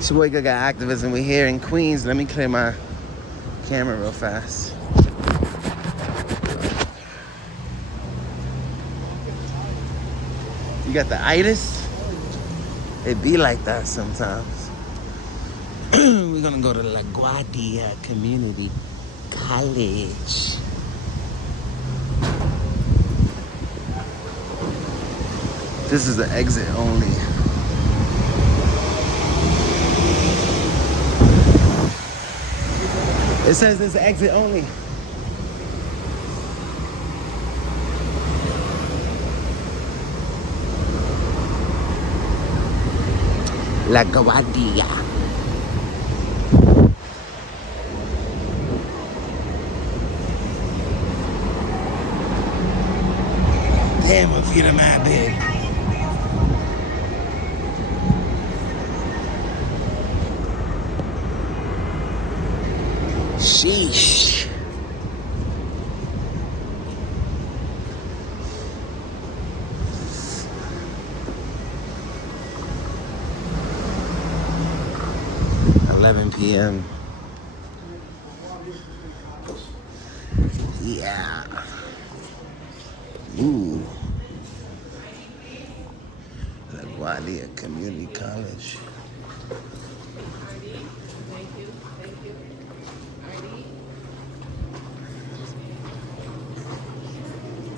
It's your boy Gaga Activism. We're here in Queens. Let me clear my camera real fast. You got the itis? It be like that sometimes. We're gonna go to LaGuardia Community College. This is the exit only. It says this exit only. LaGuardia. Damn, my feet are mad big. Sheesh. PM. Yeah. Ooh. LaGuardia Community College.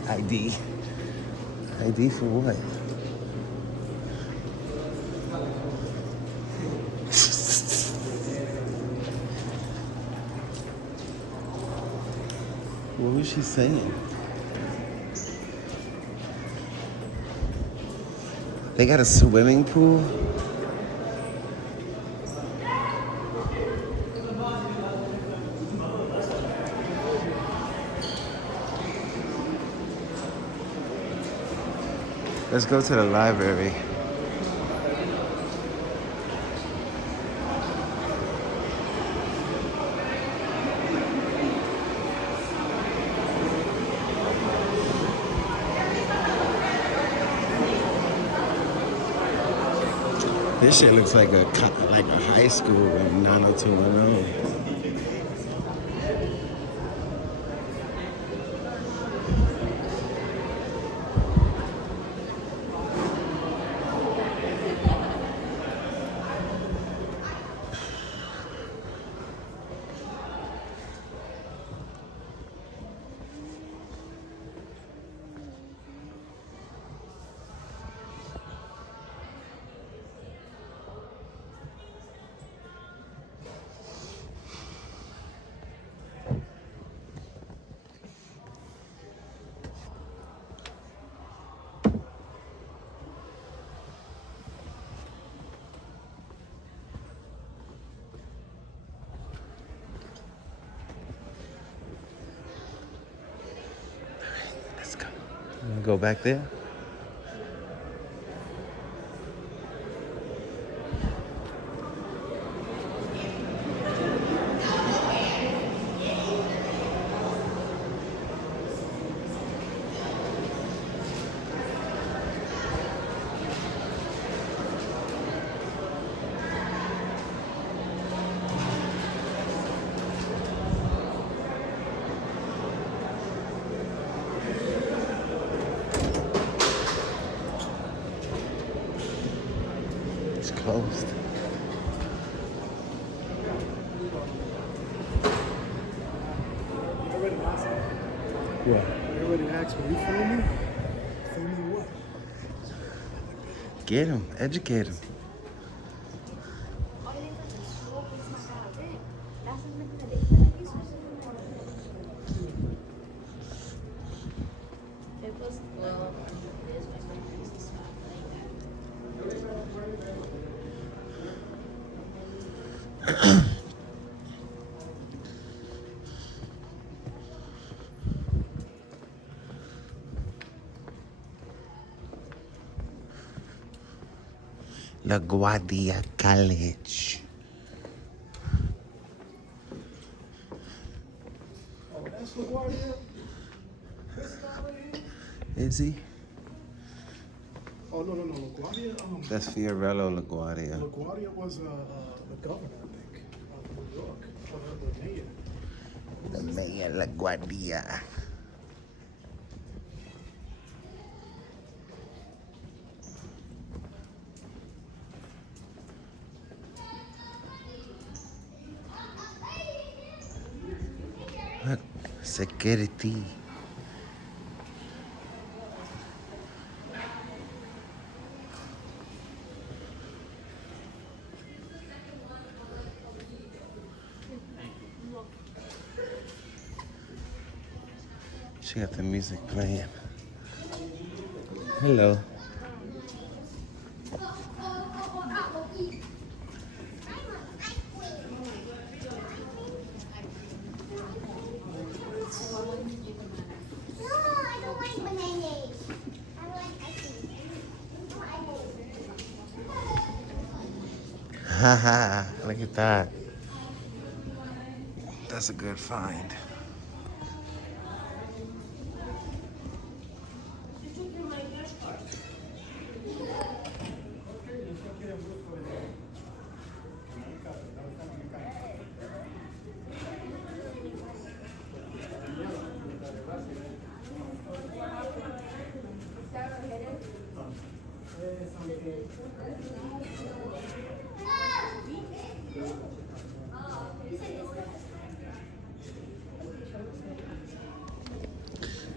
ID. ID for what? What was she saying? They got a swimming pool? Let's go to the library. This shit looks like a high school in 90210. Go back there. It's closed. What? Everybody asks me, you film me? Film me what? Get him. Educate him. LaGuardia College. Oh, that's LaGuardia? Is he? Oh, no, no, no. LaGuardia, That's Fiorello LaGuardia. LaGuardia was the governor, I think, of New York, or the mayor. The mayor LaGuardia. Look, security. She got the music playing. Hello. Haha, look at that. That's a good find.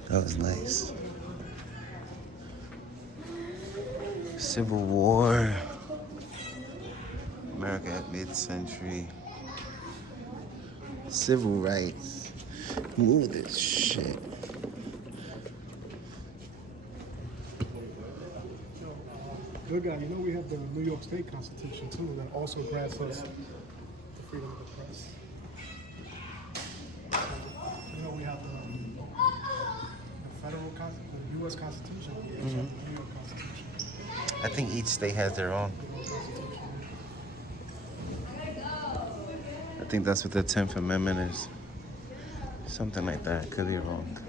That was nice. Civil War. America at mid-century. Civil rights. Move this shit. Good guy. You know we have the New York State Constitution too that also grants us the freedom of the press. You know we have the federal the U.S. Constitution. We also have the New York Constitution. I think each state has their own. I think that's what the 10th Amendment is. Something like that. Could be wrong.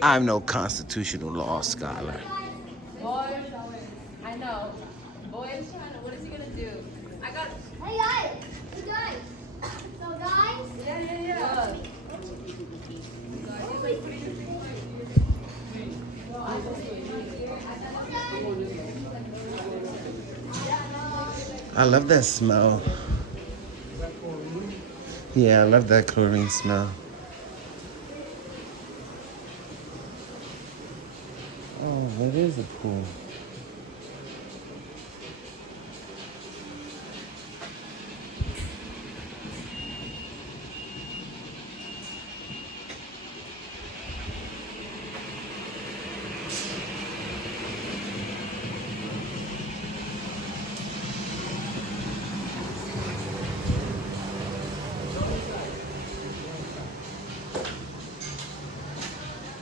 I'm no constitutional law scholar. I know. Boy is trying to, what is he gonna do? I got. Hey guys! Hey guys! So guys? Yeah. I love that smell. Yeah, I love that chlorine smell. Oh, that is a pool.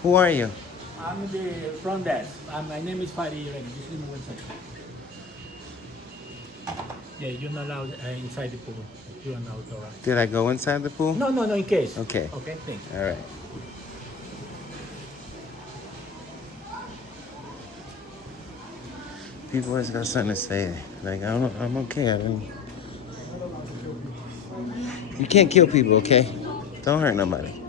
Who are you? I'm the front desk. My name is Fadi Irene. Just give me 1 second. Yeah, you're not allowed inside the pool. You're not authorized. Did I go inside the pool? No, in case. Okay. Okay, thanks. All right. People always got something to say. Like, I'm okay. You can't kill people, okay? Don't hurt nobody.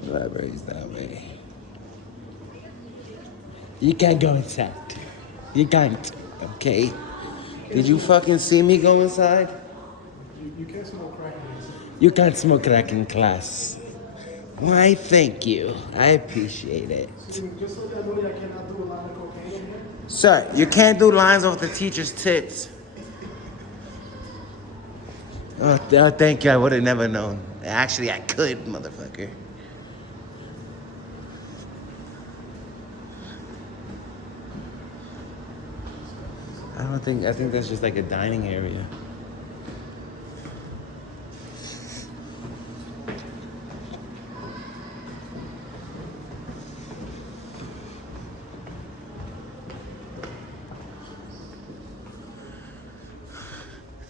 The library's that way. You can't go inside. You can't, okay? Did you fucking see me go inside? You can't smoke crack in this. You can't smoke crack in class. Why, thank you. I appreciate it. Just so you know, I cannot do a lot of cocaine in here. Sir, you can't do lines off the teacher's tits. Oh, thank you. I would have never known. Actually, I could, motherfucker. I think that's just like a dining area.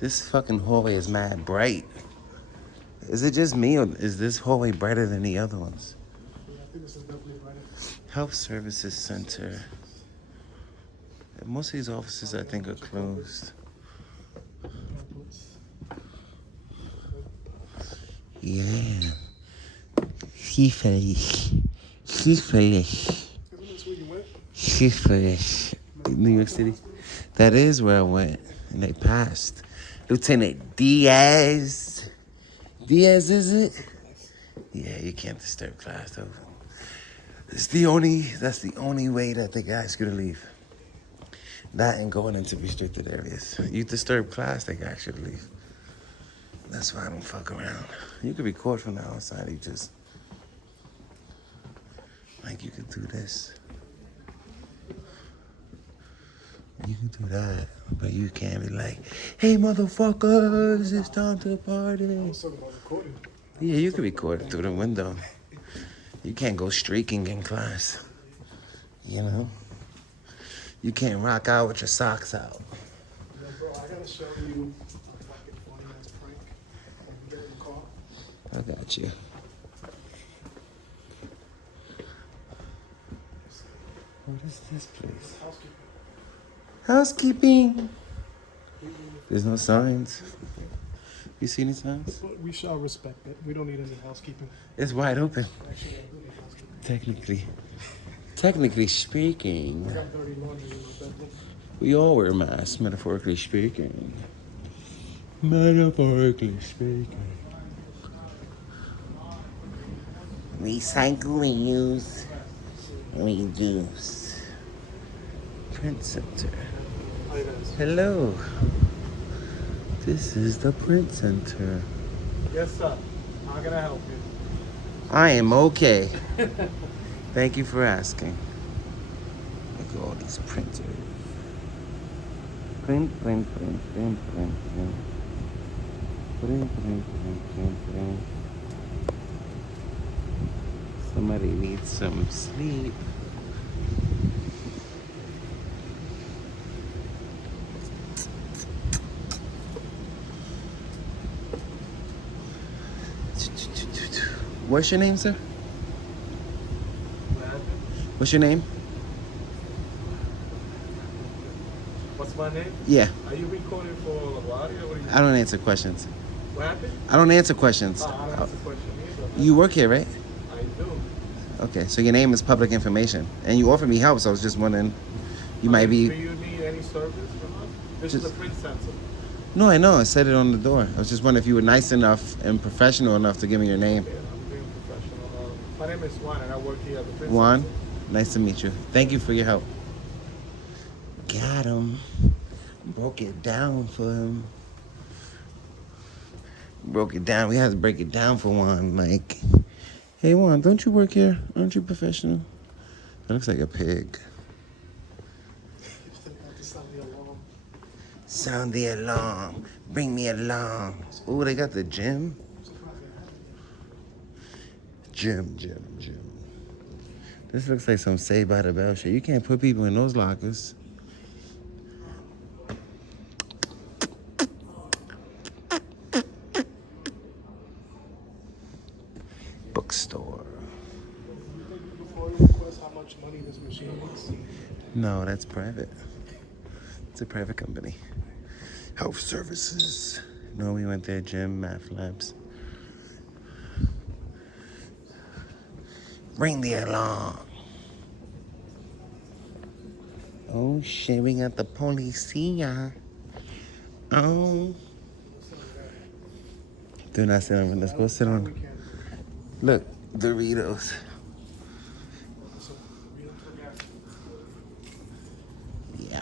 This fucking hallway is mad bright. Is it just me, or is this hallway brighter than the other ones? Yeah, I think this is definitely brighter. Health Services Center. Most of these offices, I think, are closed. Yeah. Syphilis. Syphilis. Isn't this where you went? Syphilis. New York City. That is where I went, and they passed. Lieutenant Diaz. Diaz, is it? Yeah, you can't disturb class, though. That's the only way that they ask you to leave. That and going into restricted areas. You disturb class, they ask you to leave. That's why I don't fuck around. You could record from the outside. You just, like, you could do this. You can do that, but you can't be like, hey, motherfuckers, it's time to party. Yeah, you can record through the window. You can't go streaking in class, you know? You can't rock out with your socks out. Yeah, bro, I gotta show you a fucking funny ass prank. Get in the car. I got you. What is this place? Housekeeping. There's no signs. You see any signs? But we shall respect it. We don't need any housekeeping. It's wide open. Actually, I do need housekeeping. Technically speaking, I got dirty laundry in my bedroom. we all wear masks, metaphorically speaking. Metaphorically speaking. Recycle, reuse, reduce. Print Center. Hi, guys. Hello. This is the Print Center. Yes, sir. How can I help you? I am okay. Thank you for asking. Look at all these printers. Print, print, print, print, print, print. Print, print, print, print, print. Somebody needs some sleep. What's your name, sir? What's your name? What's my name? Yeah, Are you recording for LaGuardia? What are you I don't answer questions. What happened? I don't answer questions. I don't answer question either. You work here, right? I do. Okay, so your name is public information, and you offered me help, so I was just wondering, you might Do be. you need any service from us? This is a print center. No, I know. I said it on the door. I was just wondering if you were nice enough and professional enough to give me your name. Yeah, I'm being professional. My name is Juan, and I work here at the print Juan, center. nice to meet you. Thank you for your help. Got him. Broke it down for him. Broke it down. We had to break it down for Juan, Mike. Hey, Juan, don't you work here? Aren't you professional? That looks like a pig. Sound the alarm. Bring me along. Ooh, they got the gym. Gym. This looks like some Saved by the Bell shit. You can't put people in those lockers. Bookstore. Before you request how much money this machine makes. No, that's private. It's a private company. Health Services. No, we went there. Gym, math labs. Bring the alarm. Oh shit, we got the police here. Oh. Do not sit on. Let's go sit on. Look, Doritos. Yeah.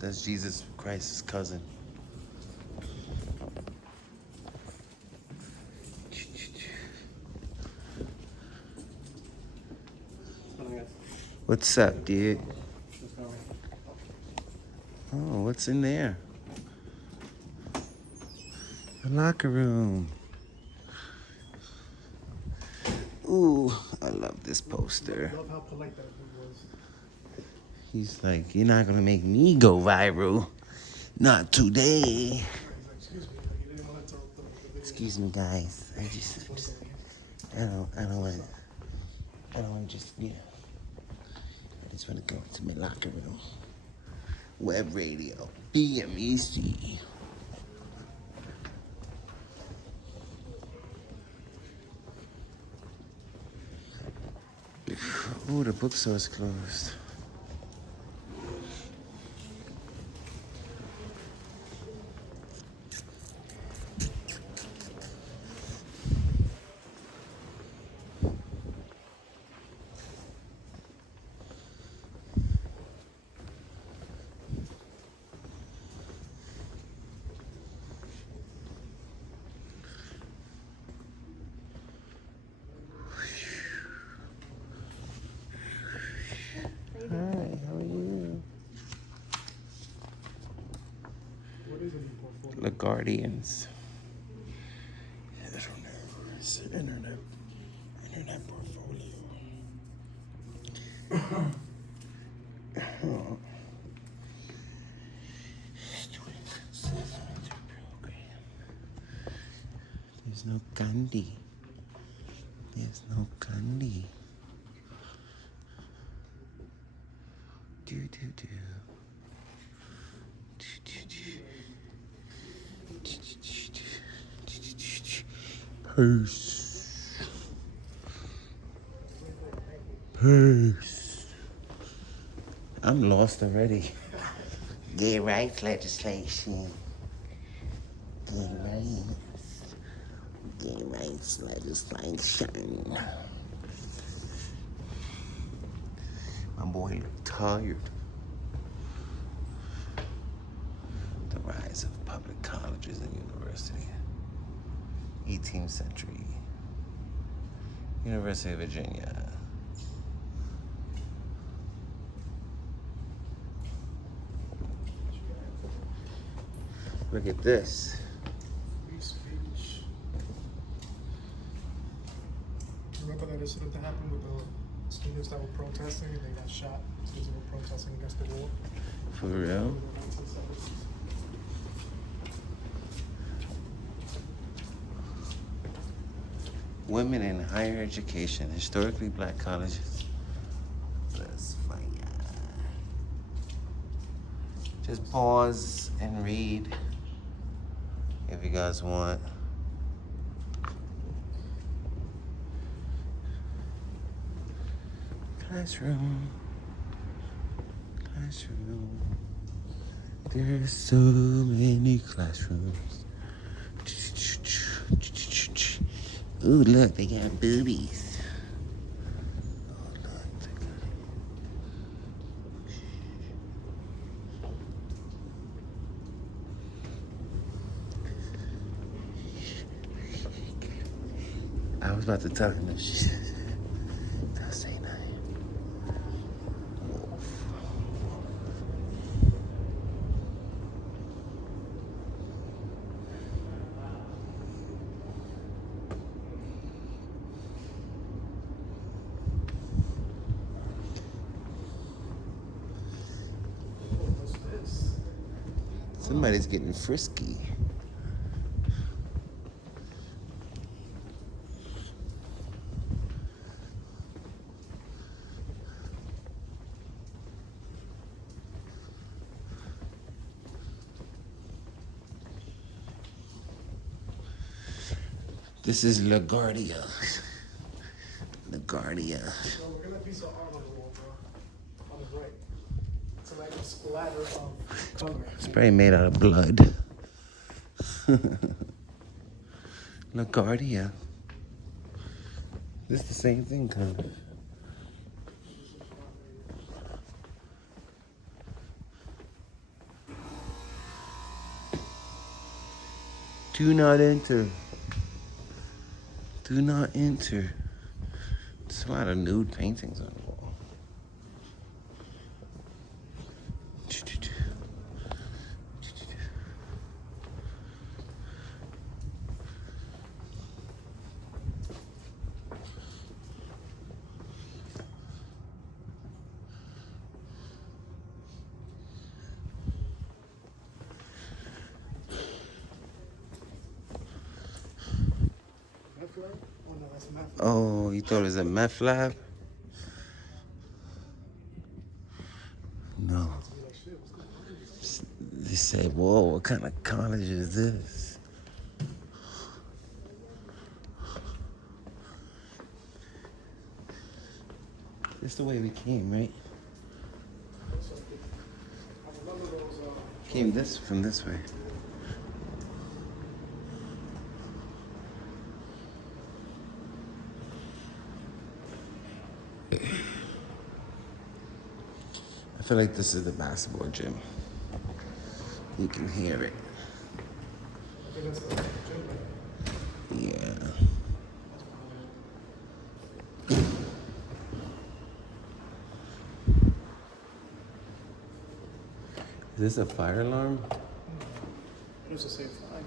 That's Jesus Christ's cousin. What's up, dude? Oh, what's in there? The locker room. Ooh, I love this poster. I love how polite that dude was. He's like, you're not gonna make me go viral. Not today. Excuse me. Excuse me, guys. I don't want to just, I just want to go to my locker room. Web radio, BMEC. Oh, the bookstore's closed. Hi, how are you? What is it in portfolio? LaGuardians. I don't know. It's an internet portfolio. There's no candy. There's no candy. Do do do. Peace. Peace. I'm lost already. Gay rights legislation. Gay rights. Gay rights legislation. My boy looked tired. The rise of public colleges and university. 18th century. University of Virginia. Look at this. Free speech. Remember that incident that happened with the students that were protesting and they got shot? Students that were protesting against the war. For real? In the 1970s. Women in higher education, historically black colleges. Let's fire. Just pause and read if you guys want. Classroom. Classroom. There's so many classrooms. Ooh, look, they got boobies. Oh, look, they got... I was about to tell him this. Don't say nothing. Wolf. What's this? Somebody's getting frisky. This is LaGuardia. LaGuardia. So look at that piece of art on the wall, bro. On the right. It's like a splatter of color. It's probably made out of blood. LaGuardia. This is the same thing, kind of. Do not enter. Do not enter. There's a lot of nude paintings on the wall. Oh, you thought it was a meth lab? No. They said, whoa, what kind of college is this? This the way we came, right? Came this from this way. I feel like this is the basketball gym. You can hear it. Yeah. Is this a fire alarm? It's the same fine.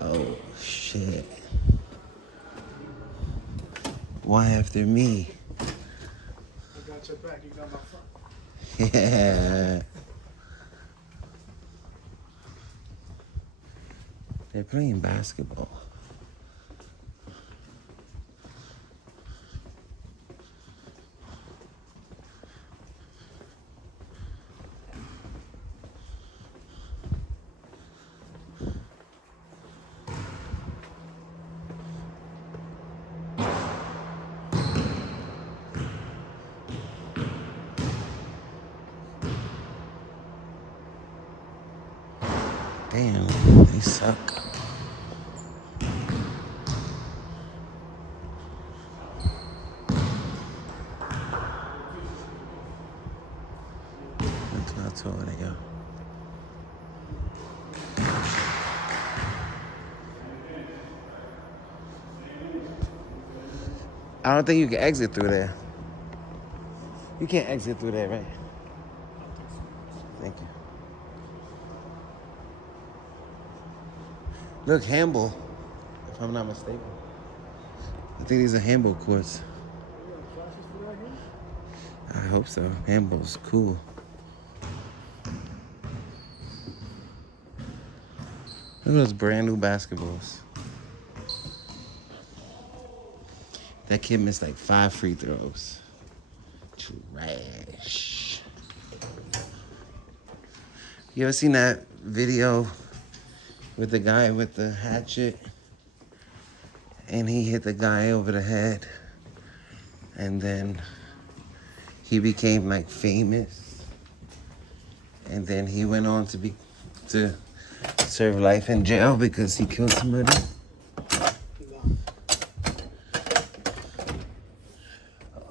Oh, shit. Why after me? I got your back. You got my front. Yeah. They're playing basketball. Damn, they suck. That's not tall they go. I don't think you can exit through there. You can't exit through there, right? Thank you. Look, handball, if I'm not mistaken. I think these are handball courts. I hope so. Handball's cool. Look at those brand new basketballs. That kid missed like 5 free throws. Trash. You ever seen that video with the guy with the hatchet? And he hit the guy over the head. And then he became like famous. And then he went on to serve life in jail because he killed somebody.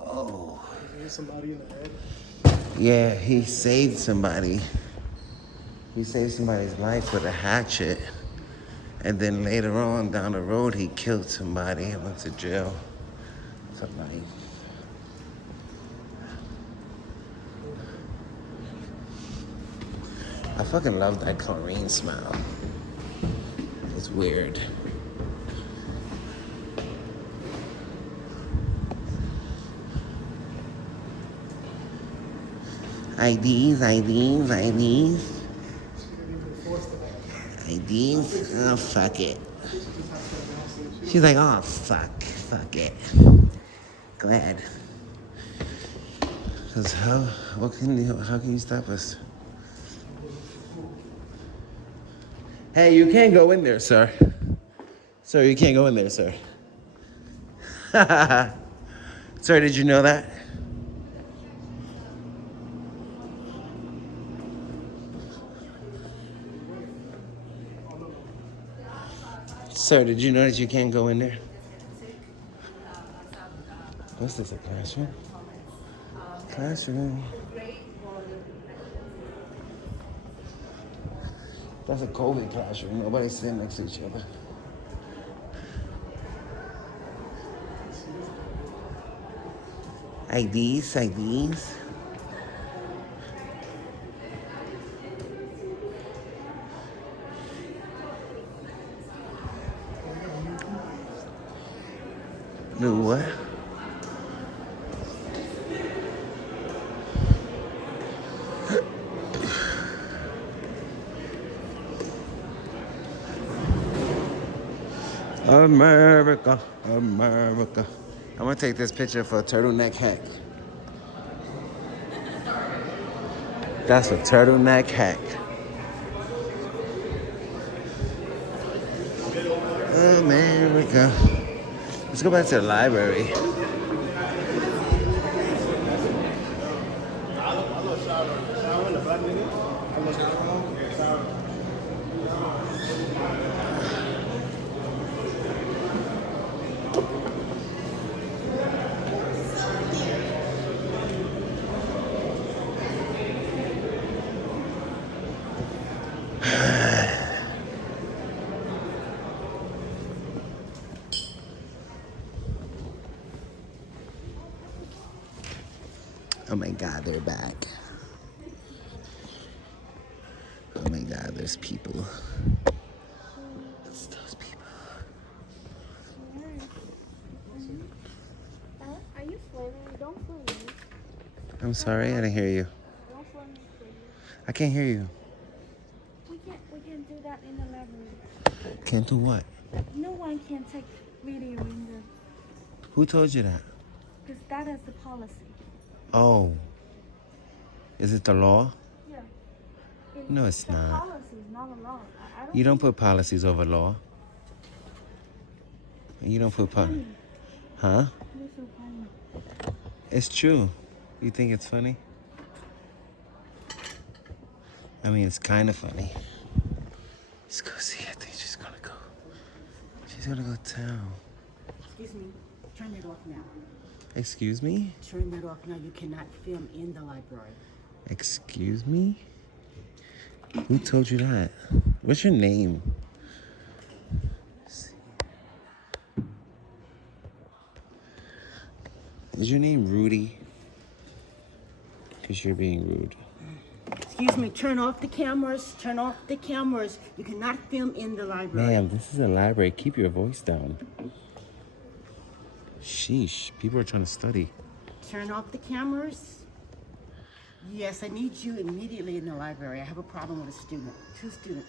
Oh. You hit somebody in the head. Yeah, he saved somebody. He saved somebody's life with a hatchet. And then later on down the road, he killed somebody and went to jail for life. I fucking love that chlorine smell. It's weird. IDs. IDs? Oh, fuck it. She's like, oh, fuck it. Glad. Because how can you stop us? Hey, you can't go in there, sir. Sir, you can't go in there, sir. Sir, did you know that? Sir, did you know that you can't go in there? What's this, a classroom? Classroom. That's a COVID classroom. Nobody's sitting next to each other. IDs. No what? America, America. I'm gonna take this picture for a turtleneck hack. That's a turtleneck hack. America. Let's go back to the library. Oh my God, they're back. Oh my God, there's people. It's those people. Are you swimming? Don't swim me. I'm sorry, I didn't hear you. Don't swim me, please. I can't hear you. We can do that in the library. Can't do what? No one can take video in the, Who told you that? because that is the policy. Oh. Is it the law? Yeah. No, it's the not. policy is not a law. I don't You don't think put policies over law. You don't put funny. Huh? You're so funny. It's true. You think it's funny? I mean, it's kind of funny. Let's go see. I think she's gonna go. She's gonna go town. Excuse me, turn that off now. Excuse me? Turn that off now. You cannot film in the library. Excuse me? Who told you that? What's your name? Let's see. Is your name Rudy? Because you're being rude. Excuse me, turn off the cameras. Turn off the cameras. You cannot film in the library. Ma'am, this is a library. Keep your voice down. Sheesh. People are trying to study. Turn off the cameras. Yes, I need you immediately in the library. I have a problem with a student. 2 students.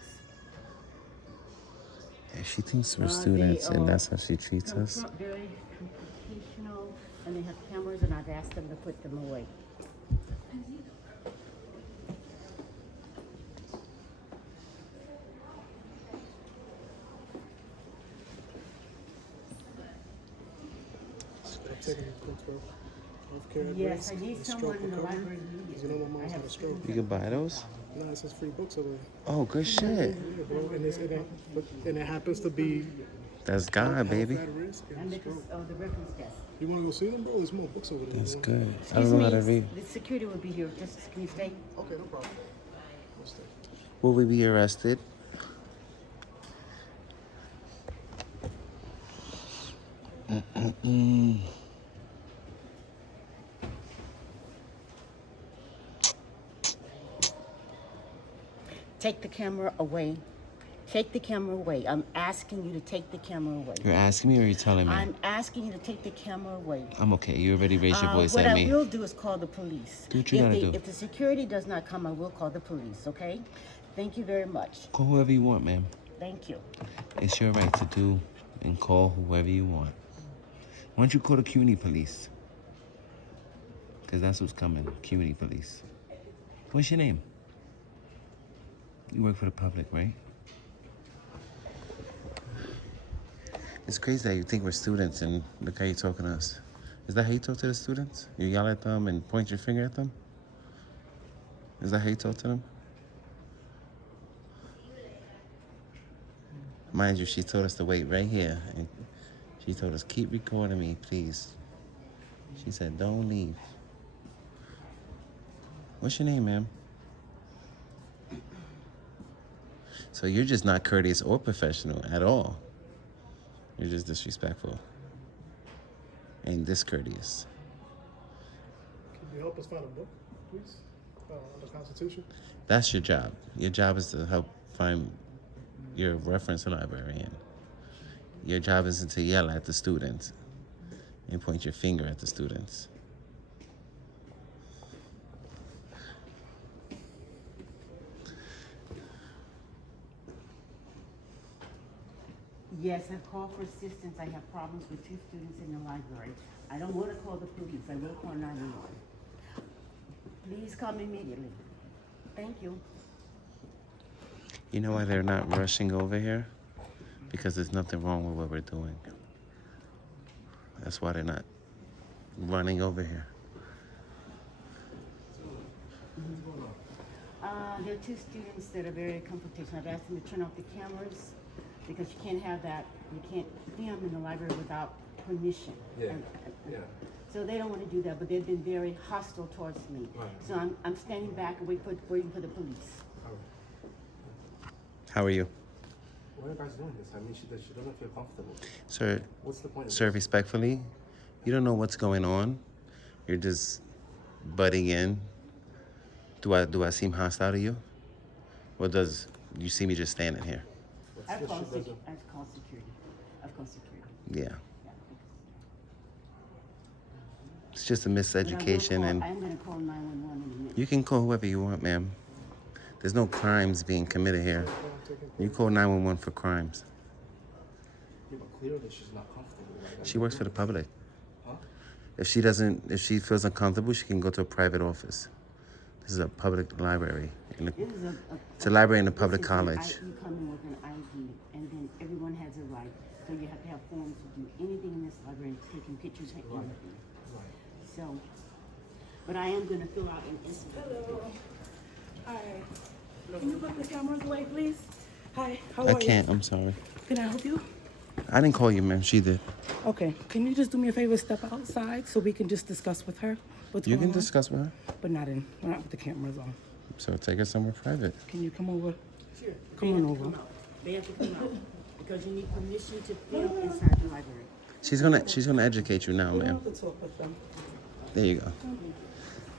Yeah, she thinks we're They students, and are that's how she treats us. Very confrontational, and they have cameras, and I've asked them to put them away. Taking the quotes for healthcare at Yes, risk I need and someone stroke in the recovery. library 'Cause you know my mom's had a stroke. You can buy those? No, it says free books over there. Oh, good shit. Yeah, bro. And it happens to be That's God, health baby. at risk and And stroke. the reference desk. You want to go see them, bro? There's more books over there. That's You want- good. I Excuse don't know how me, to read. the security will be here. Just, can you stay? Okay, no problem. Let's stay. Will we be arrested? Take the camera away. Take the camera away. I'm asking you to take the camera away. You're asking me or you're telling me? I'm asking you to take the camera away. I'm okay. You already raised your voice What at I me. will do is call the police. Do what you gotta do. If the security does not come, I will call the police, okay? Thank you very much. Call whoever you want, ma'am. Thank you. It's your right to do and call whoever you want. Why don't you call the CUNY police? Because that's what's coming. CUNY police. What's your name? You work for the public, right? It's crazy that you think we're students and look how you talking to us. Is that how you talk to the students? You yell at them and point your finger at them? Is that how you talk to them? Mind you, she told us to wait right here. And she told us, keep recording me, please. She said, don't leave. What's your name, ma'am? So you're just not courteous or professional at all. You're just disrespectful and discourteous. Can you help us find a book, please? On the Constitution? That's your job. Your job is to help find your reference librarian. Your job isn't to yell at the students and point your finger at the students. Yes, I've called for assistance. I have problems with 2 students in the library. I don't want to call the police. I will call 911. Please come immediately. Thank you. You know why they're not rushing over here? Because there's nothing wrong with what we're doing. That's why they're not running over here. There are 2 students that are very confrontational. I've asked them to turn off the cameras because you can't have that. You can't film in the library without permission. Yeah. Yeah. So they don't want to do that, but they've been very hostile towards me. Right. So I'm standing back and waiting for the police. All right. How are you? Why are you guys doing this? I mean, she doesn't feel comfortable. Sir, What's the point of sir, this? respectfully, you don't know what's going on. You're just butting in. Do I seem hostile to you? Or does you see me just standing here? I've called she security. doesn't- I've called security. Yeah. Yeah. It's just a But miseducation, and I'm going to call 911 in a minute. you can call whoever you want, ma'am. There's no crimes being committed here. You call 911 for crimes. Yeah, but clearly she's not comfortable. Like, She works for the public. Huh? If she feels uncomfortable, she can go to a private office. This is a public library. This is It's a library in a this public is college. You come in with an ID, and then everyone has a right. So you have to have forms to do anything in this library, taking pictures and everything. Right. So, but I am going to fill out an incident. Hi. Can you put the cameras away, please? Hi, how I are can't, I'm sorry. you? Can I help you? I didn't call you, ma'am. She did. Okay. Can you just do me a favor, step outside so we can just discuss with her what's You going can on? discuss with her. But not with the cameras on. So take her somewhere private. Can you come over? Sure. Come on over. They have to come out because you need permission to film inside the library. She's gonna educate you now, We don't ma'am. have to talk with them. There you go.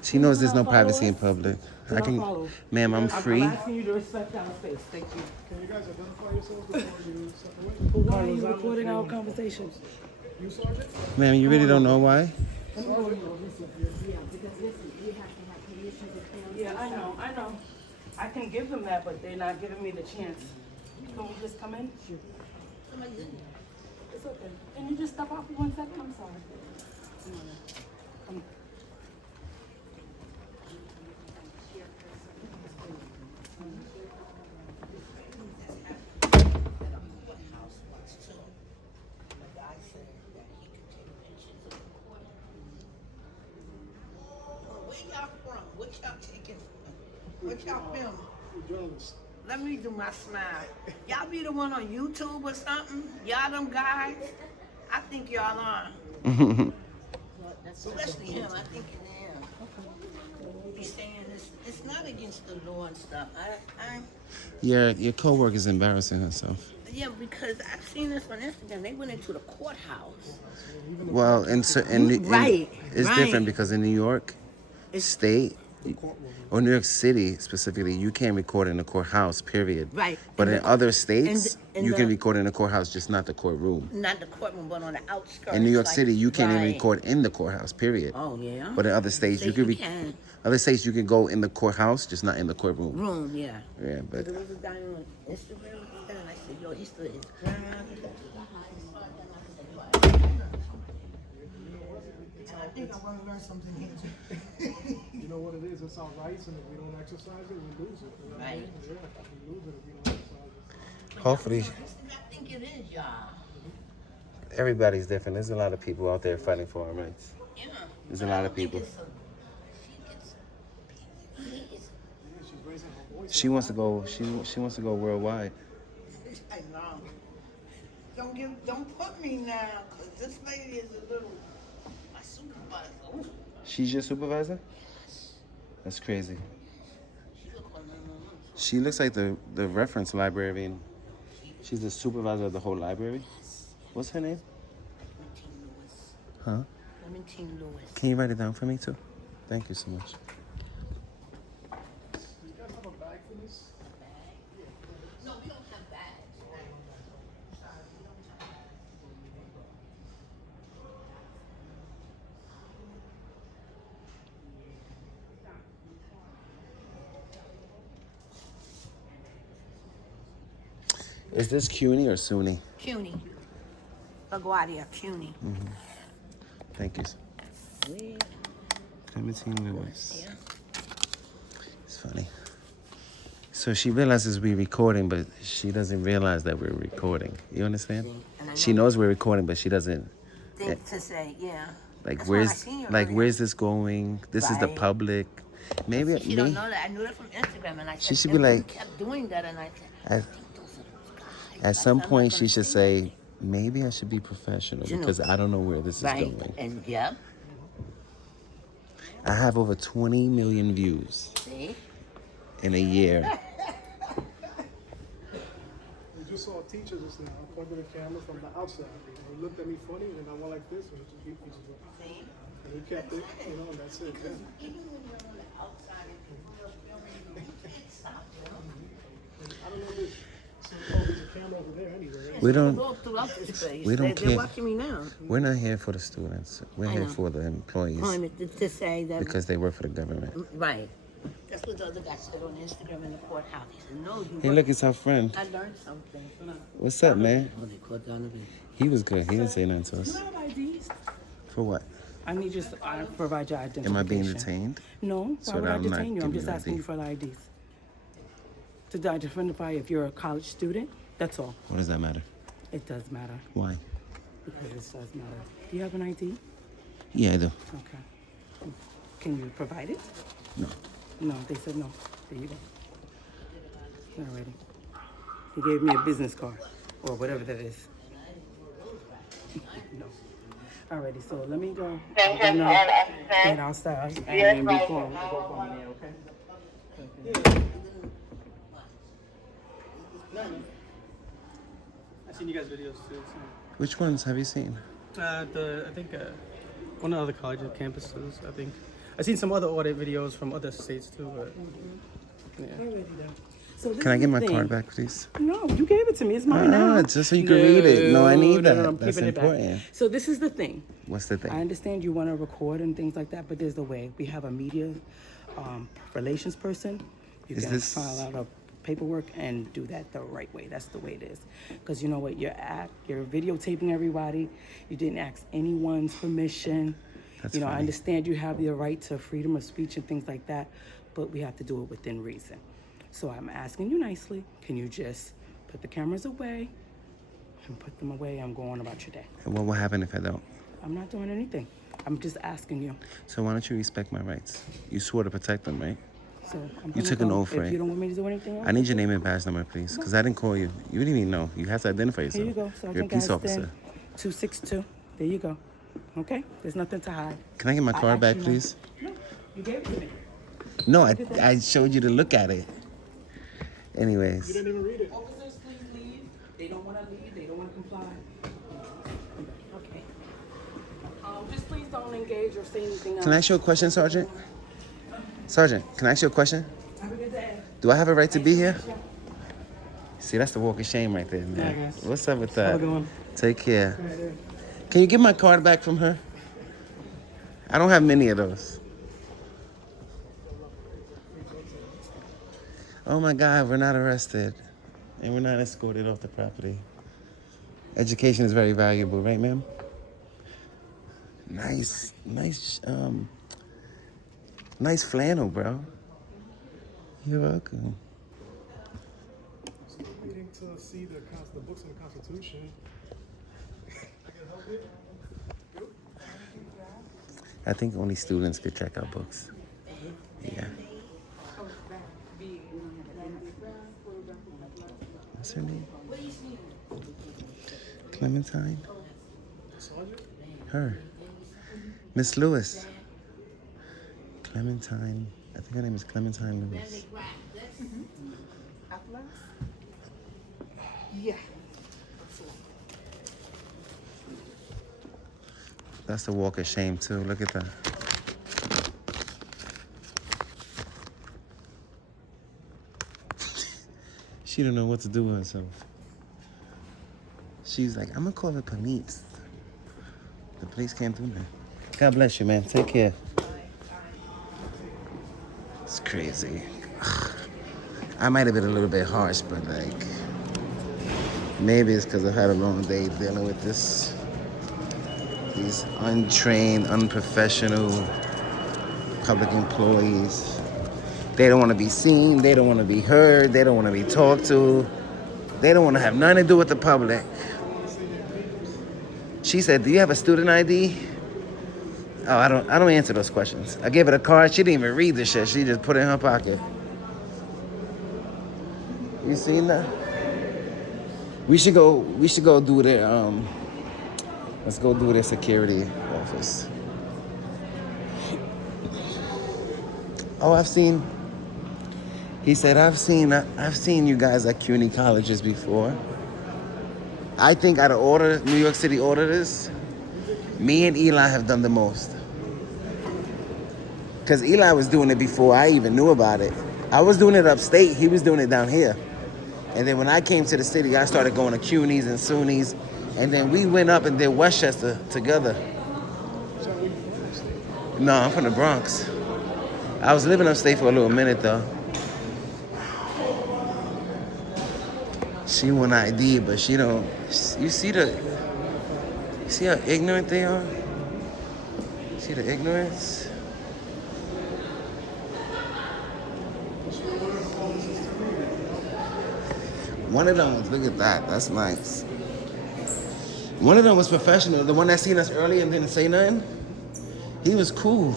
She knows there's no Follow privacy in us? public. Do I not can, follow. ma'am, I'm free. I'm asking you to respect our space. Thank you. Can you guys identify yourselves before you step away? Why are you recording our conversation? You, Sergeant? Ma'am, you really don't know why? Yeah, because listen, you have to have permission to film. Yeah, I know. I can give them that, but they're not giving me the chance. Can we just come in? Sure. It's okay. Can you just step out for 1 second? I'm sorry. Come. Where y'all from? What y'all taking? What y'all filming? Journalist. Let me do my smile. Y'all be the one on YouTube or something? Y'all them guys? I think y'all are. Especially him. I think it is. He's saying it's not against the law and stuff. Your coworker's embarrassing herself. Yeah, because I've seen this on Instagram. They went into the courthouse. Well, Right, it's right. different because in New York State or New York City specifically, you can't record in the courthouse, period. Right. But And in other states, and you can the- record in the courthouse, just not the courtroom. Not the courtroom, but on the outskirts. In New York like- City, you can't even right. record in the courthouse, period. Oh, yeah? But in other states, So you can. you can. Other states, you can go in the courthouse, just not in the courtroom. Room, yeah. Yeah, but There was a guy on Instagram, and I said, yo, he stood his ground. I think I want to learn something here too. You know what it is? It's our rights, and if we don't exercise it, we lose it. You know? Right. Yeah, we lose it if we don't exercise it. hopefully I think it is, y'all. everybody's different. There's a lot of people out there fighting for our rights. Yeah. There's a lot of people. She's raising her voice. She wants to go. She wants to go worldwide. I know. Don't put me now, cause this lady is a little, my supervisor. Ooh, She's your supervisor? That's crazy. she look like She looks like the reference librarian. She's the supervisor of the whole library. What's her name? Clementine Lewis. Huh? Clementine Lewis. Can you write it down for me too? Thank you so much. Do you guys have a bag for this? No, we don't have bags. Is this CUNY or SUNY? CUNY. LaGuardia, CUNY. Thank you. 17 Lewis. It's funny. So she realizes we're recording, but she doesn't realize that we're recording. You understand? She knows we're recording, but she doesn't. Think to say, yeah. Like That's why I where's seen you like earlier. where's this going? This is the Right. public. Maybe She don't know that. I knew that from Instagram, and I said, She should be and you like- kept doing that, and I said, I at, think those are those guys. at I some said, I'm point not she gonna should say say, maybe I should be professional You know. because I don't know where this is right, going. and yep, I have over 20 million views see, in a year. We just saw a teacher just now. I pointed the camera from the outside. He looked at me funny, and I went like this, and he just went. And he kept it, you know, and that's it. Yeah. even when you're on the outside and people are filming you, you can't stop them. I don't know if there's, there's a camera over there anyway. Right? We don't Go throughout this place. we don't They're care. watching me now. We're not here for the students. We're I here know. for the employees To say that, because they work for the government. right. That's what the other guy said on Instagram in the courthouse. He said, no, you Hey, work- look, it's our friend. I learned something. What's up, man? Oh, they caught Donovan. He was good. He didn't say nothing to us. Do I have IDs? For what? I need you to provide your identification. Am I being detained? No, why So would that I I'm not detain you? I'm giving just you asking ID. you for the IDs. To identify if you're a college student, that's all. What does that matter? It does matter, Why? because it does matter. Do you have an ID? Yeah, I do. Okay. Can you provide it? No. No, they said no. There you go. Alrighty. He gave me a business card, or whatever that is. No. Alrighty, so let me go. Stand outside and then be calm. Go for me, okay? I've seen you guys' videos too. Which ones have you seen? I think one of the other colleges, campuses. I think I've seen some other audit videos from other states too. But yeah. Alrighty then. So this Can I is get the my thing. card back, please? No, you gave it to me. It's mine now. Just so you can read it. No, I need that. I'm That's keeping it back. important. So this is the thing. What's the I thing? understand you want to record and things like that, but there's the way. We have a media relations person. You Is can this- file out a paperwork and do that the right way. That's the way it is. Because you know what? You're videotaping everybody. You didn't ask anyone's permission. That's I funny. understand you have the right to freedom of speech and things like that, but we have to do it within reason. So I'm asking you nicely, can you just put the cameras away and put them away? I'm going about your day. And what will happen if I don't? I'm not doing anything. I'm just asking you. So why don't you respect my rights? You swore to protect them, right? So I'm You gonna took an go. oath, If right? you don't want me to do anything else, I need your name and badge number, please, because I didn't call you. You didn't even know. You have to identify yourself. here you go. You're a Sergeant peace Gaston, officer. 262. There you go. Okay? There's nothing to hide. Can I get my I card back, actually know- please? No, you gave it to me. No, I showed you to look at it. Anyways, You didn't even read it. Officers, please leave. They don't want to leave. They don't want to comply. Okay. Just please don't engage or say anything else. can I ask you a question, Sergeant? Sergeant, can I ask you a question? Have a good day. Do I have a right to be here? See, that's the walk of shame right there, man. Yeah, guys. What's up with Have a that? good one. Take care. Can you get my card back from her? I don't have many of those. Oh my God, we're not arrested. And we're not escorted off the property. Education is very valuable, right, ma'am? Nice flannel, bro. You're welcome. Still waiting to see the books and the Constitution. I can help you. I think only students could check out books. Yeah. What's her name? Clementine? Sergeant? Her. Miss Lewis. Clementine. I think her name is Clementine Lewis. Yeah. That's the walk of shame too. Look at that. She don't know what to do with herself. She's like, I'm gonna call the police. The police can't do that. God bless you, man. Take care. It's crazy. I might have been a little bit harsh, but like, Maybe it's because I've had a long day dealing with these untrained, unprofessional public employees. They don't want to be seen. They don't want to be heard. They don't want to be talked to. They don't want to have nothing to do with the public. She said, "Do you have a student ID?" Oh, I don't answer those questions. I gave her the card. She didn't even read the shit. She just put it in her pocket. You seen that? We should go do their let's go do their security office. Oh, he said, I've seen you guys at CUNY colleges before. I think out of New York City auditors, me and Eli have done the most. Because Eli was doing it before I even knew about it. I was doing it upstate, he was doing it down here. And then when I came to the city, I started going to CUNYs and SUNYs. And then we went up and did Westchester together. No, I'm from the Bronx. I was living upstate for a little minute though. She want ID, but she don't. You see how ignorant they are? See the ignorance? One of them was, look at that, that's nice. One of them was professional. The one that seen us earlier and didn't say nothing, he was cool.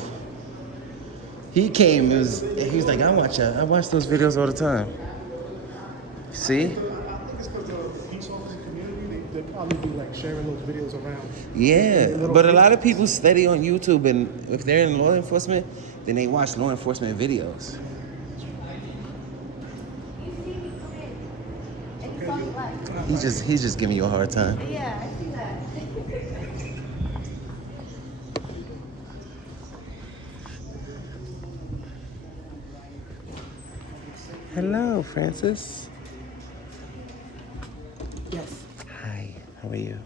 He came, he was like, I watch those videos all the time. See? I think it's because the peace officer community, they probably do like sharing those videos around. Yeah, but a lot of people study on YouTube, and if they're in law enforcement, then they watch law enforcement videos. He's just giving you a hard time. Yeah, I see that. Hello, Francis. Yes. Hi, how are you?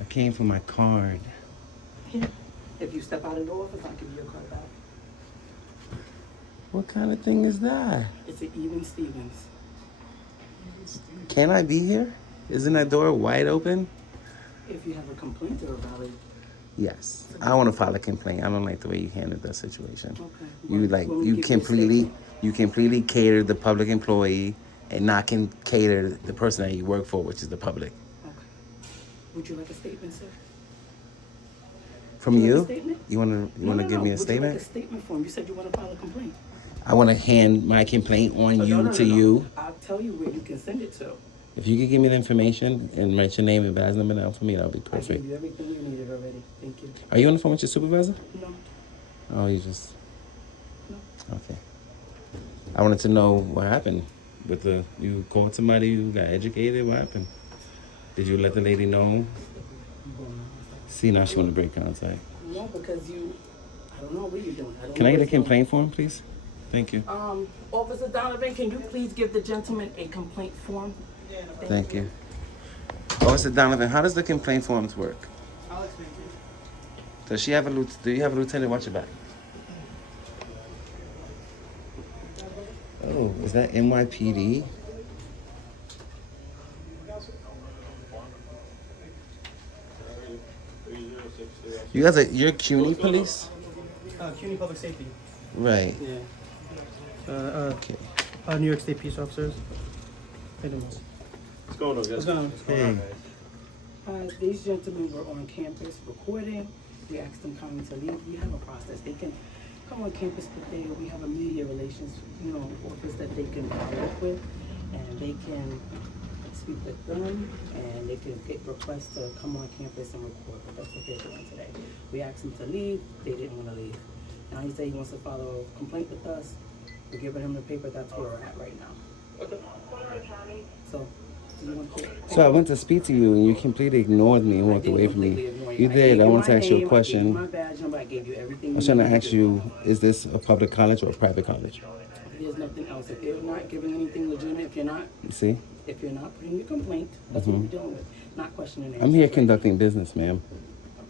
I came for my card. Here. If you step out of the office, I'll give you a card back. What kind of thing is that? It's an Even Stevens. Can I be here? Isn't that door wide open? If you have a complaint or a valid. Yes. I want to file a complaint. I don't like the way you handled that situation. Okay. You completely cater the public employee and not can cater the person that you work for, which is the public. Okay. Would you like a statement, sir? From Would you like you? a statement? You want to give me a statement? Would you like a statement form? You said you want to file a complaint. I want to hand my complaint on No. you. I'll tell you where you can send it to. If you could give me the information and write your name and badge number down for me, that would be I perfect. gave you everything you needed already. Thank you. Are you on the phone with your supervisor? No. Oh, you just... No. Okay. I wanted to know what happened with you called somebody, you got educated, what happened? Did you let the lady know? See, now she want to break contact. No, because I don't know what you're doing. Can I get a complaint form, please? Thank you. Officer Donovan, can you please give the gentleman a complaint form? Thank you. Officer Donovan, how does the complaint forms work? I'll explain to you. Does she have do you have a lieutenant? Watch your back. Oh, is that NYPD? You guys you're CUNY police? CUNY Public Safety. Right. Yeah. Okay. New York State Peace Officers. Anyways. What's going on, guys? What's going on? Hey. These gentlemen were on campus recording. We asked them kindly to leave. We have a process. They can come on campus, but we have a media relations, office that they can work with, and they can speak with them, and they can get requests to come on campus and record. But that's what they're doing today. We asked them to leave. They didn't want to leave. Now he said he wants to file a complaint with us. We're giving him the paper. That's where we're at right now. Okay. So. So I went to speak to you and you completely ignored me and walked away from me. You did. I want to ask you a question. My badge number. I gave you everything. I was trying to ask you, is this a public college or a private college? There's nothing else. If you're not giving anything legitimate, if you're not putting your complaint, that's what we're dealing with. Not questioning anything. I'm here conducting business, ma'am.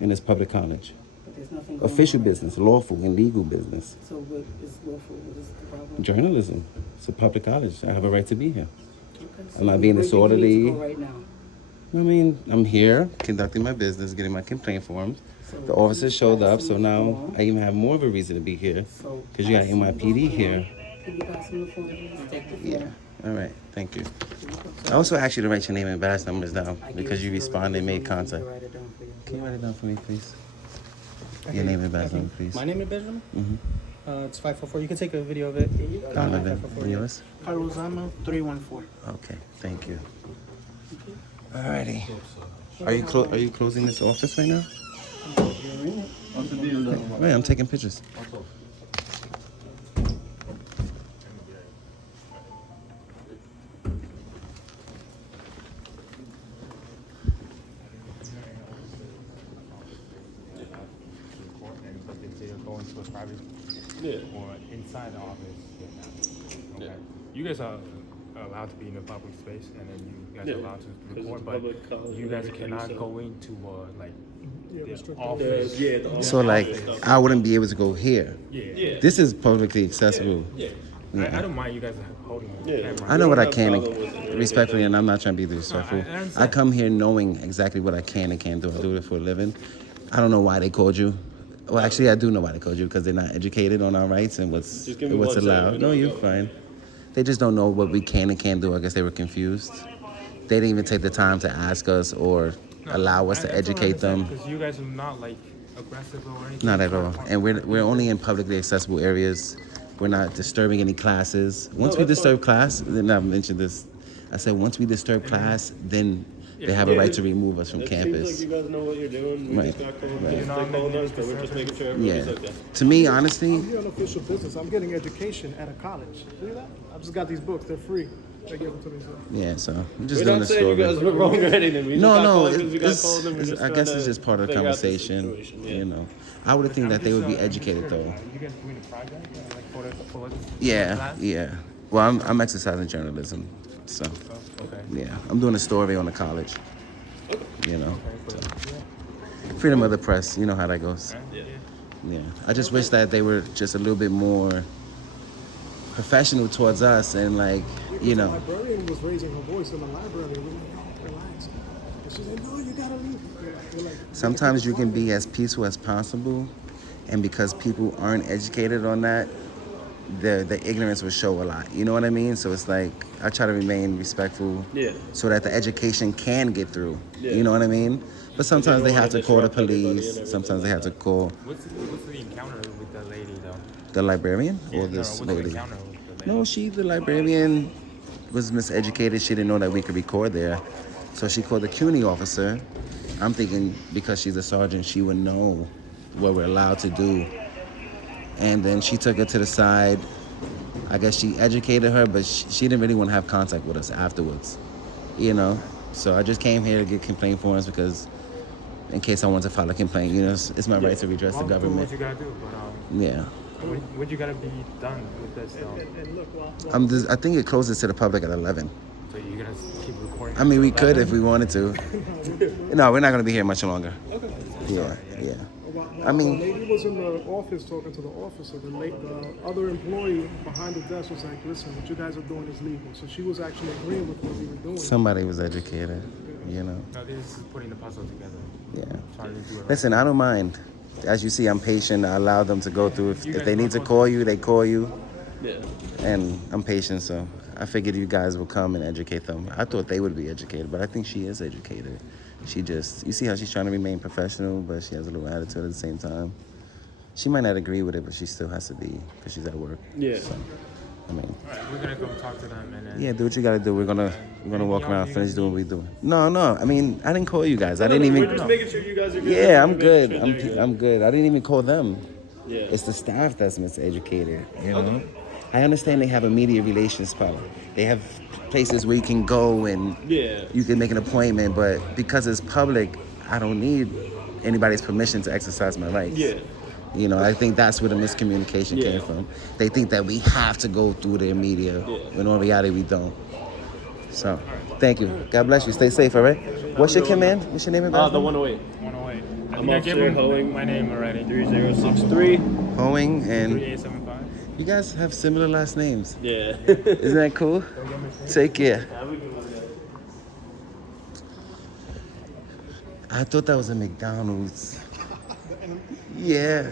in this public college. But there's nothing going Official on right business, lawful and legal business. now. So what is lawful? What is the problem? Journalism. It's a public college. I have a right to be here. Okay, so I'm not where being do you need to disorderly. go right now? I mean, I'm here conducting my business, getting my complaint forms. So The officers showed up, so now form. I even have more of a reason to be here. So Because you got pass them the NYPD form. here. Can you pass them the form? Please take the form. Yeah. All right. Thank you. I also asked you to write your name and badge numbers down because you responded and made contact. Write it down for you. Can you write it down for me, please? Your name and badge number, please. My name is Benjamin. Mm-hmm. It's 544. You can take a video of it. And yours? Carlos Zama 314. Okay. Thank you. Alrighty. Are you closing this office right now? Right. I'm taking pictures. Yeah. Or inside the office. Okay. You guys are allowed to be in a public space, and then you guys are allowed to record, but you guys cannot go into like the office. So like, I wouldn't be able to go here. Yeah. This is publicly accessible. Yeah. I don't mind you guys holding the camera. I know what I can, respectfully, and I'm not trying to be disrespectful. I understand. I come here knowing exactly what I can and can't do. I do it for a living. I don't know why they called you. Well, actually, I do know why they called you, because they're not educated on our rights and what's allowed. No, you're fine. They just don't know what we can and can't do. I guess they were confused. They didn't even take the time to ask us or allow us to educate them. Because you guys are not like aggressive or anything. Not at all. And we're only in publicly accessible areas. We're not disturbing any classes. Once we disturb class, then I've mentioned this. I said once we disturb class, then they have a right to remove us from campus. Seems like you guys know what you're doing. We Right. just got called. Right. They called us, but we're just making sure Yeah. everybody's okay. To me, honestly, I'm here on official business. I'm getting education at a college. See that? I just got these books. They're free. They give them to me. So. yeah. So I'm just We're doing not a saying you story. guys were wrong or anything. We just No, got no, called 'cause we got it's, called and we're just I trying guess to it's just part of the figure out the conversation. situation, yeah. You know, I would think that they would be educated though. You guys doing a project like for Yeah, class? yeah. Well, I'm exercising journalism, so Okay. yeah, I'm doing a story on the college. You know, so. Freedom of the press. You know how that goes. Yeah. I just wish that they were just a little bit more professional towards us and like, you The know. librarian was raising her voice in the library. We were like, oh, relax. And she's like, no, you gotta leave. We're like, Sometimes you can be as peaceful as possible, and because people aren't educated on that, the ignorance will show a lot. You know what I mean? So it's like I try to remain respectful, Yeah. so that the education can get through. Yeah. You know what I mean? But sometimes they don't have to wanna call the disrupt everybody and police. everything Sometimes they like have to call What's the encounter with the lady though? the librarian or No, this what's the lady. encounter with the lady? No, the librarian was miseducated. She didn't know that we could record there. So she called the CUNY officer. I'm thinking because she's a sergeant, she would know what we're allowed to do. And then she took her to the side. I guess she educated her, but she didn't really want to have contact with us afterwards. You know? So I just came here to get complaint forms because in case I want to file a complaint, you know, it's my right to redress the Well, do government. what you gotta do, but Yeah. what you gotta be done with this though? and look, I think it closes to the public at 11. So you're gonna keep recording? I mean, we until could 11? if we wanted to. No, we're not going to be here much longer. Yeah, yeah. I mean- the lady was in the office talking to the officer. The other employee behind the desk was like, listen, what you guys are doing is legal. So she was actually agreeing with what we were doing. Somebody was educated, you know. No, this is putting the puzzle together. Yeah. Trying to do it right. Listen, I don't mind. As you see, I'm patient. I allow them to go through. If they need to call you, they call you. Yeah. And I'm patient, so I figured you guys will come and educate them. I thought they would be educated, but I think she is educated. She just, you see how she's trying to remain professional, but she has a little attitude at the same time. She might not agree with it, but she still has to be, because she's at work. Yeah. So, I mean, All right, we're gonna go talk to them and then. yeah, do what you gotta do. We're gonna walk around, finish doing what we're doing. No. I mean, I didn't call you guys. I didn't even. We're just making sure you guys are good. Yeah, I'm We're good. making sure they're good. I'm good. I didn't even call them. Yeah. It's the staff that's miseducated, you know? I understand they have a media relations power. They have places where you can go and Yeah. you can make an appointment, but because it's public, I don't need anybody's permission to exercise my rights. Yeah. You know, I think that's where the miscommunication Yeah. came from. They think that we have to go through their media, when in reality we don't. So, thank you. God bless you. Stay safe, all right? What's your command? What's your name? The 108. 108. think I gave him my name already. 3063. Hoeing and 3875. you guys have similar last names. Yeah. Isn't that cool? Take care. I thought that was a McDonald's. Yeah.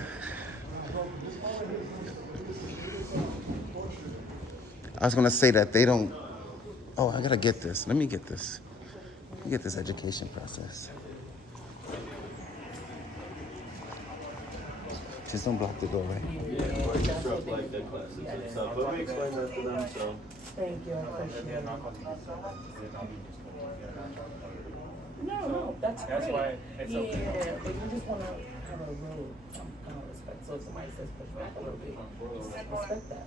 I was gonna say that they don't. Oh, I gotta get this. Let me get this. Let me get this education process. Just don't block the door, right? Disrupt like their classes and stuff. But we explain that to them, so. Thank you, I appreciate it. No, that's great. That's why it's okay. Yeah, but you just wanna have a little, respect, so if somebody says push back a little bit, respect that.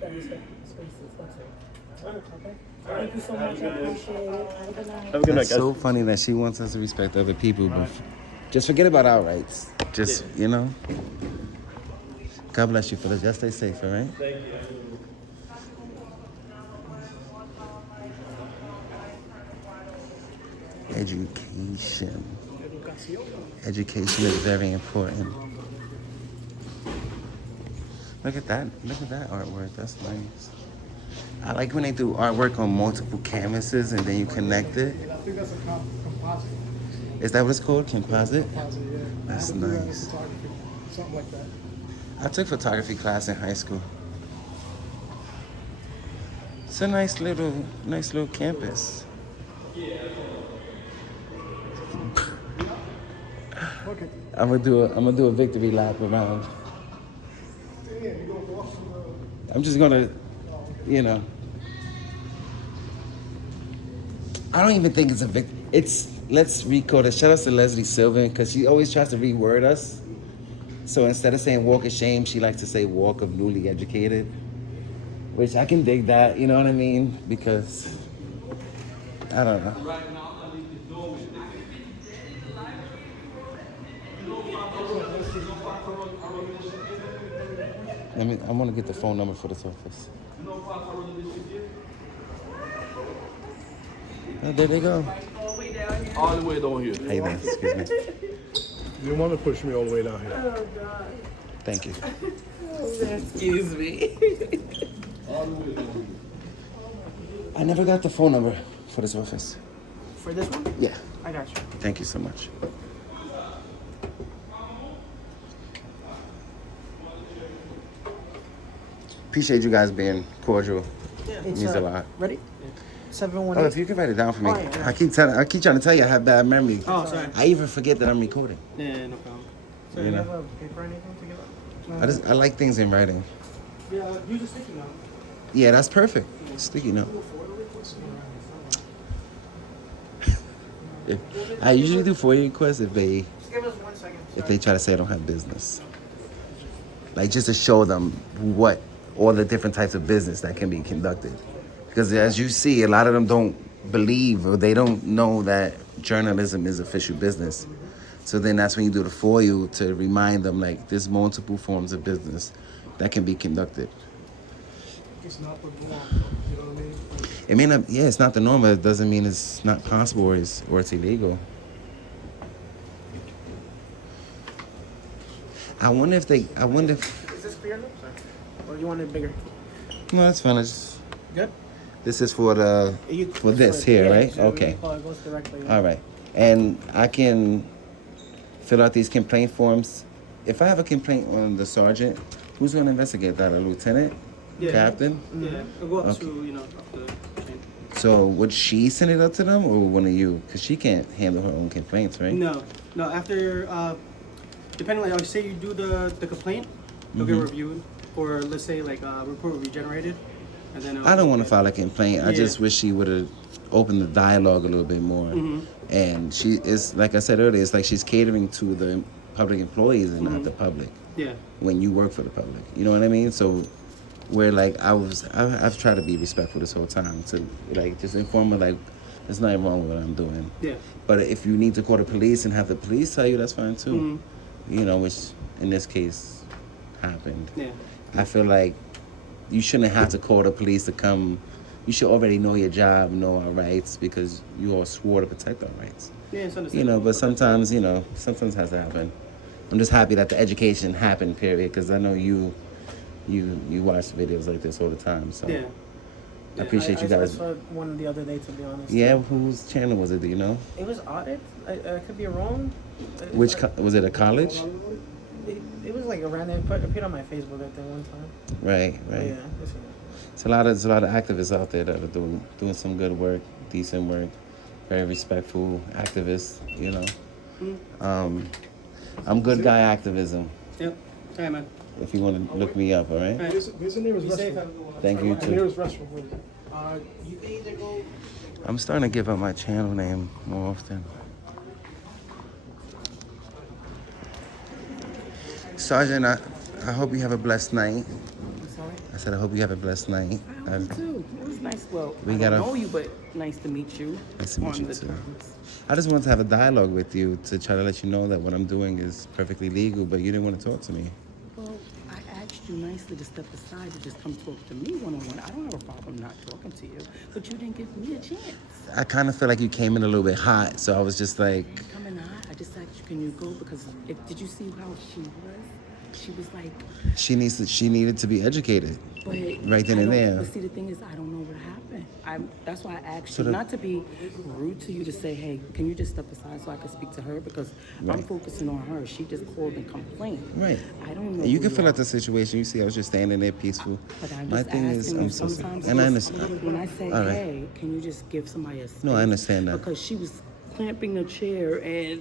Gotta respect the spaces, that's it. Okay? Thank you so much, I appreciate it. Have a good night. Have a good night, That's guys. so funny that she wants us to respect other people, but just forget about our rights. Just, you know. God bless you, fellas. Just stay safe, all right? Thank you. Education. Education is very important. Look at that. Look at that artwork. That's nice. I like when they do artwork on multiple canvases and then you connect it. I think that's a composite. Is that what it's called? Composite? Composite, yeah. That's I had to do nice. photography, something like that. I took photography class in high school. It's a nice little campus. Look at I'm gonna do a victory lap around. I'm just gonna, you know. I don't even think it's a victory. Let's recode it. Shout out to Leslie Sylvan because she always tries to reword us. So instead of saying walk of shame, she likes to say walk of newly educated, which I can dig that. You know what I mean? Because I don't know. I want to get the phone number for this office. Oh, there they go. All the way down here. Hey there, excuse me. You want to push me all the way down here? Oh, God. Thank you. Excuse me. I never got the phone number for this office. For this one? Yeah. I got you. Thank you so much. Appreciate you guys being cordial. Yeah. It means a lot. Ready? 718. Oh, if you can write it down for me. Oh, yeah. I keep trying to tell you I have bad memory. Oh, sorry. I even forget that I'm recording. Yeah, no problem. So You you know. have a paper or anything to give up? I like things in writing. Yeah, use a sticky note. Yeah, that's perfect. Sticky note. I usually do FOIA requests if they Just give us 1 second. if they try to say I don't have business. Like just to show them what all the different types of business that can be conducted. Because as you see, a lot of them don't believe or they don't know that journalism is official business. So then that's when you do the FOIA to remind them like there's multiple forms of business that can be conducted. It's not the norm, you know what I mean? It may not, yeah, it's not the norm, but it doesn't mean it's not possible or it's illegal. I wonder if Is this clear enough, sir? Or you want it bigger? no, that's fine. It's, Good? this is for this here, right? So Okay. it goes directly. All right. And I can fill out these complaint forms. If I have a complaint on the sergeant, who's going to investigate that? A lieutenant? Yeah. Captain? Yeah, it'll go up Okay. to, up the chain. So would she send it up to them or one of you? Because she can't handle her own complaints, right? No, after, depending, like, say you do the complaint, it'll get reviewed. Or let's say, like, report will be generated. And then I don't want to file a complaint. I Yeah. just wish she would have opened the dialogue a little bit more. And she is, like I said earlier, it's like she's catering to the public employees and not the public. Yeah. When you work for the public, you know what I mean? So, where like I've tried to be respectful this whole time to like just inform her like there's nothing wrong with what I'm doing. Yeah. But if you need to call the police and have the police tell you, that's fine too. You know, which in this case happened. Yeah. I feel like you shouldn't have to call the police to come. You should already know your job, know our rights, because you all swore to protect our rights. Yeah, it's You understandable. know, but sometimes, sometimes it has to happen. I'm just happy that the education happened, period, because I know you watch videos like this all the time, so Yeah. I appreciate you I guys. saw one the other day, to be honest. Yeah, whose channel was it? Do you know? It was audit. I could be wrong. Which was it? A college? It was like around there. It appeared on my Facebook I think one time. Right. Yeah. It's a lot of activists out there that are doing some good work, decent work, very respectful activists. I'm good guy activism. Yep. All right, man. If you want to look me up, all right? Here's the nearest restroom. Thank you The too. nearest restroom, please. You can either go. I'm starting to give up my channel name more often. Sergeant, I hope you have a blessed night. I'm sorry. I said I hope you have a blessed night. I hope you too. It was nice. Well, We I gotta- don't know you, but nice to meet you. Nice to meet on you the too. terms. I just wanted to have a dialogue with you to try to let you know that what I'm doing is perfectly legal, but you didn't want to talk to me. Well, I asked you nicely to step aside to just come talk to me one-on-one. I don't have a problem not talking to you, but you didn't give me a chance. I kind of feel like you came in a little bit hot, so I was just like, Coming on, I just asked you, can you go? Because did you see how she was? She was like, she needed to be educated. but Right then and there. But see, the thing is, I don't know what happened. That's why I asked So you, the- not to be rude to you, to say, hey, can you just step aside so I can speak to her? Because I'm Right. focusing on her. She just called and complained. Right. I don't know. You who can fill are. out the situation. You see, I was just standing there peaceful. But I'm My just thing is, asking you I'm so sorry. sometimes. And I understand. When I say, All right. hey, can you just give somebody a space? No, I understand that. Because she was clamping the chair and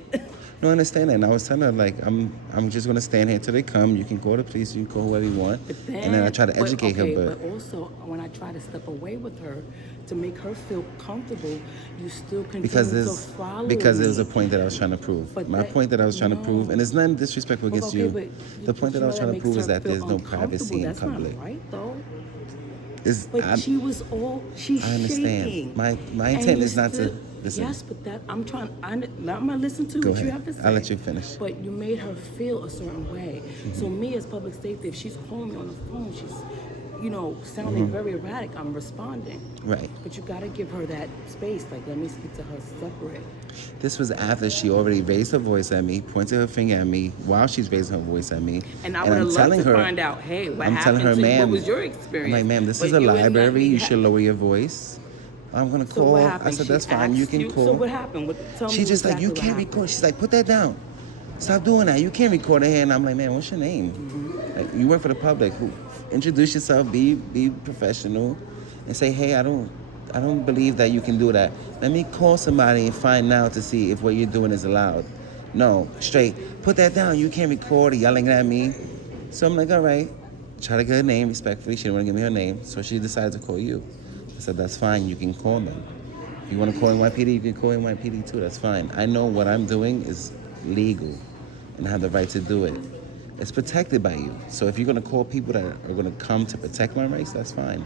No, I understand that. And I was telling her, like, I'm just going to stand here till they come. You can call the police. You can call whoever you want. And then I try to educate her, but But also, when I try to step away with her to make her feel comfortable, you still continue to follow because me. there's a point that I was trying to prove. But My point that I was trying to prove, and it's nothing disrespectful But against okay, you. but The point that I was trying to prove is that there's no privacy in That's public. not right, though. It's, But she's I understand. shaking. My And intent you is not to still- listen. Yes, but I'm gonna listen to Go what you ahead. have to say. I'll let you finish. But you made her feel a certain way. So me as public safety, if she's calling me on the phone, she's, sounding very erratic, I'm responding. Right. But you gotta give her that space. Like, let me speak to her separate. This was after she already raised her voice at me, pointed her finger at me while she's raising her voice at me. And I would have loved to find out, hey, what I'm happened telling her, to you? ma'am, What was your experience? I'm like, ma'am, this But is a you wouldn't let library. me You ha- should lower your voice. I'm gonna So call. what I happened? said, She that's fine. You asked can call. So what happened? Tell me She just like, exactly you what can't happened. record. She's like, put that down. Stop doing that. You can't record her here. And I'm like, man, what's your name? Like, you work for the public. Introduce yourself. Be professional, and say, hey, I don't believe that you can do that. Let me call somebody and find out to see if what you're doing is allowed. No, straight. Put that down. You can't record yelling at me. So I'm like, all right. Try to get her name respectfully. She didn't want to give me her name, so she decided to call you. I said, that's fine. You can call them. If you want to call NYPD, you can call NYPD too. That's fine. I know what I'm doing is legal, and I have the right to do it. It's protected by you. So if you're going to call people that are going to come to protect my rights, that's fine.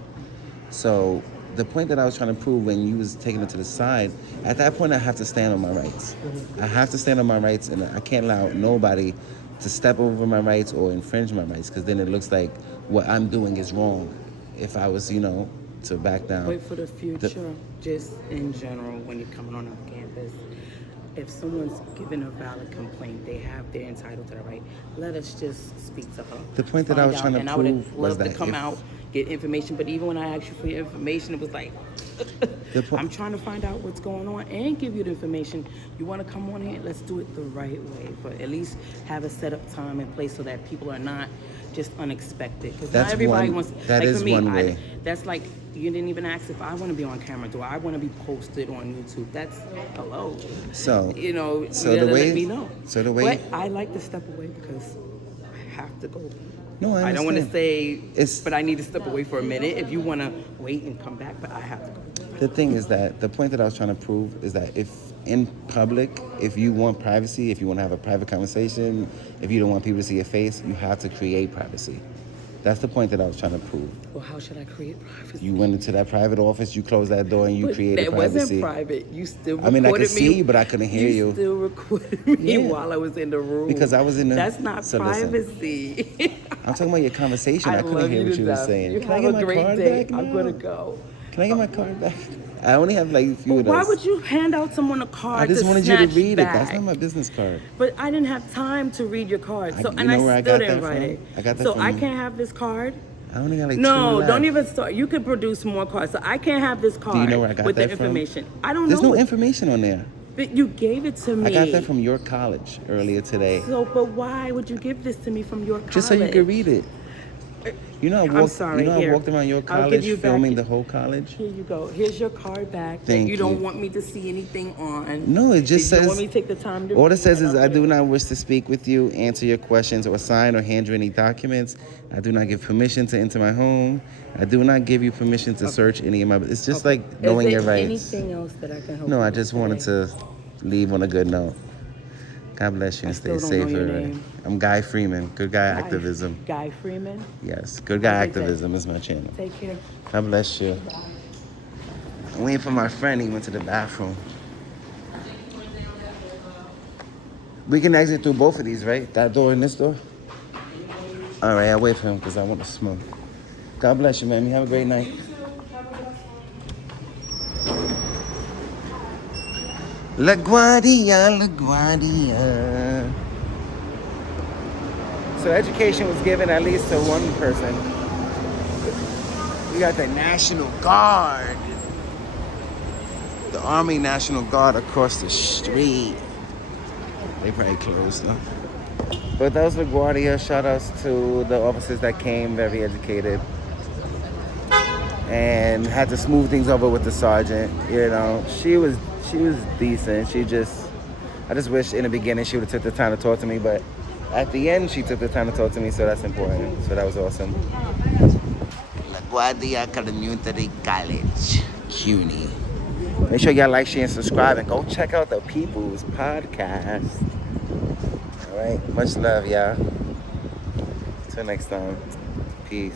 So the point that I was trying to prove when you was taking it to the side, at that point I have to stand on my rights. I have to stand on my rights, and I can't allow nobody to step over my rights or infringe my rights, because then it looks like what I'm doing is wrong. If I was, to back down. Wait for the future, just in general, when you're coming on campus. If someone's given a valid complaint, they're entitled to the right. Let us just speak to her. The point that I was trying to and I would prove have was loved to that come if- out, get information. But even when I asked you for your information, it was like, The po- I'm trying to find out what's going on and give you the information. You want to come on here? Let's do it the right way. But at least have a set up time in place so that people are not just unexpected. Because not That's everybody one- wants. that like is for me, one way. that's like, you didn't even ask if I want to be on camera. Do I want to be posted on YouTube? That's hello. So, You know, so you the gotta way, let me know. so the way, But I like to step away because I have to go. no, I I don't want to understand. say, but I need to step away for a minute. If you want to wait and come back, but I have to go. The thing is that the point that I was trying to prove is that if in public, if you want privacy, if you want to have a private conversation, if you don't want people to see your face, you have to create privacy. That's the point that I was trying to prove. Well, how should I create privacy? You went into that private office, you closed that door, and you But created that privacy. wasn't private. You still recorded I mean, I could me. see you, but I couldn't hear you. You still recorded me Yeah. while I was in the room. Because I was in the- That's not So listen. privacy. I'm talking about your conversation. I couldn't love hear you what to you were death. saying. You Can I have get a my great card day. back I'm now? gonna go. Can I get my card back? I only have like a few But of why those. would you hand out someone a card I just to wanted you to snatch read back? it. That's not my business card. But I didn't have time to read your card. So you and know I where I still got didn't that write from? it. I got that so from- I can't have this card? I only got like 2 No, left. don't even start. You could produce more cards. So I can't have this card Do you know where I got with that the from? information. I don't There's know. no information on there. But you gave it to me. I got that from your college earlier today. So, but why would you give this to me from your college? Just so you could read it. You know, I'm sorry. You know, Here. I walked around your I'll give college you back- filming the whole college. Here you go. Here's your card back. Thank that you don't you. want me to see anything on. No, it just If you don't says. want me to take the time to All read it says is, I'll I put do it- not wish to speak with you, answer your questions, or sign or hand you any documents. I do not give permission to enter my home. I do not give you permission to search any of my. It's just like knowing Is your there rights. anything else that I can help No, you I with just today? wanted to leave on a good note. God bless you and stay still don't know safe. your everybody. name. I'm Guy Freeman. Good Guy Activism. Guy Freeman. Yes, Good Guy What did they say? Activism is my channel. Take care. God bless you. I'm waiting for my friend. He went to the bathroom. We can exit through both of these, right? That door and this door? All right, I'll wait for him because I want to smoke. God bless you, man. You have a great night. LaGuardia, LaGuardia. So education was given at least to one person. We got the National Guard. The Army National Guard across the street. They probably closed though. But that was LaGuardia. Shout outs to the officers that came, very educated. And had to smooth things over with the sergeant. You know, she was decent. I just wish in the beginning she would have took the time to talk to me, but at the end she took the time to talk to me, so that's important. So that was awesome. LaGuardia Community College, CUNY. Make sure y'all like, share, and subscribe, and go check out the People's Podcast. All right, much love, y'all. Till next time, peace.